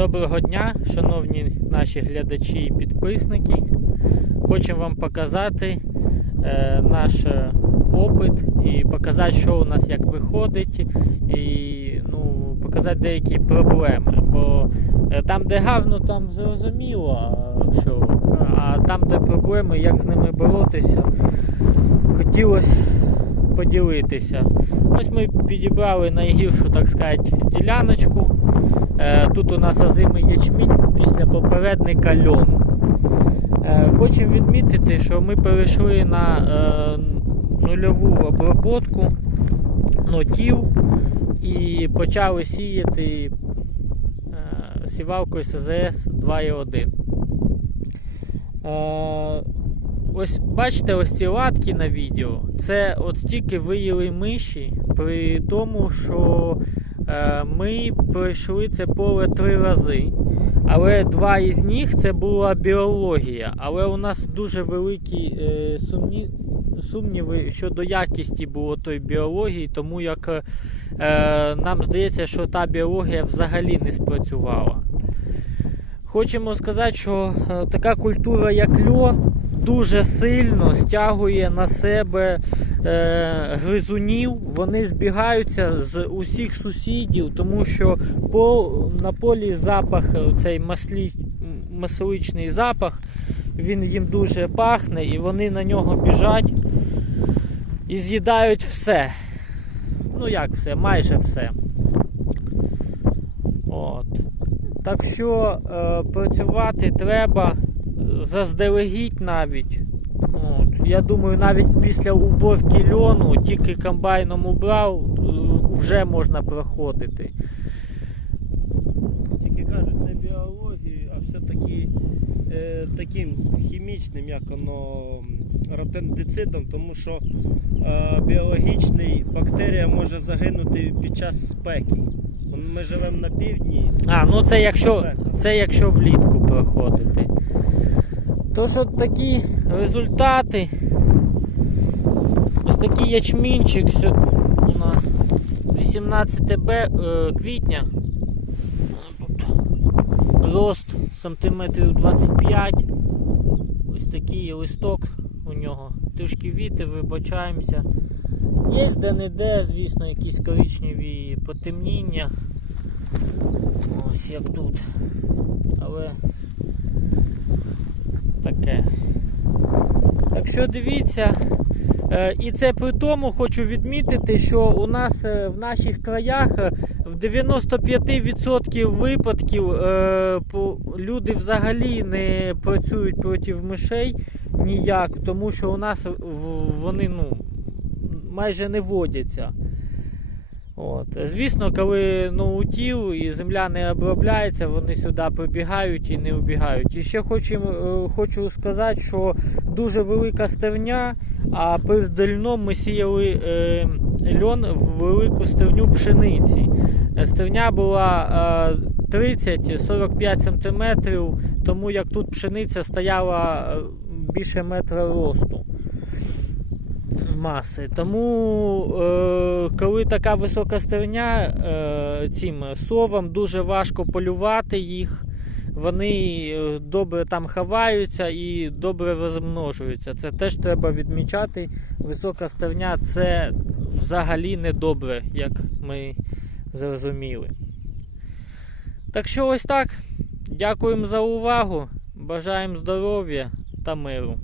Доброго дня, шановні наші глядачі і підписники. Хочемо вам показати е, наш е, опит і показати, що у нас як виходить, і ну, показати деякі проблеми. Бо е, там, де гарно, там зрозуміло, що, а там, де проблеми, як з ними боротися, хотілося поділитися. Ось ми підібрали найгіршу, так сказати, діляночку. Е, Тут у нас озимий ячмінь після попередника льон. Е, Хочемо відмітити, що ми перейшли на е, нульову обробку нотів і почали сіяти сівалкою СЗС 2.1. Е, Ось бачите, ось ці латки на відео. Це от стільки виїли миші, при тому, що ми пройшли це поле три рази. Але два із них це була біологія. Але у нас дуже великі е, сумні, сумніви щодо якісті було тої біології, тому як е, нам здається, що та біологія взагалі не спрацювала. Хочемо сказати, що е, така культура, як льон, дуже сильно стягує на себе е, гризунів. Вони збігаються з усіх сусідів, тому що по, на полі запах, е, цей маслі, масличний запах, він їм дуже пахне, і вони на нього біжать і з'їдають все. Ну як все, майже все. От. Так що е, працювати треба заздалегідь навіть. Я думаю, навіть після уборки льону, тільки комбайном убрав, е, вже можна проходити. Тільки кажуть не біології, а все-таки е, таким хімічним, як воно ротендицидом, тому що е, біологічний бактерія може загинути під час спеки. Ми живемо на півдні. А, ну це якщо, це якщо влітку проходити. Тож от такі результати. Ось такий ячмінчик у нас 18 Б, е, квітня. Тут рост сантиметрів 25. Ось такий листок у нього. Трішки вітер, вибачаємося. Є де-не-де, звісно, якісь коричневі потемніння. Ось як тут. Але таке. Так що дивіться. Е, І це при тому хочу відмітити, що у нас е, в наших краях е, в 95% випадків люди взагалі не працюють проти мишей ніяк, тому що у нас вони ну, майже не водяться. От. Звісно, коли ну, утіл і земля не обробляється, вони сюди прибігають і не убігають. І ще хочу, е, хочу сказати, що дуже велика стерня, а перед льном ми сіяли е, льон в велику стерню пшениці. Стерня була е, 30-45 см, тому як тут пшениця стояла е, більше метра росту маси. Тому, е, коли така висока стерня, е, цим совам дуже важко полювати їх. Вони е, добре там ховаються і добре розмножуються. Це теж треба відмічати. Висока стерня це взагалі не добре, як ми зрозуміли. Так що ось так. Дякуємо за увагу. Бажаємо здоров'я та миру.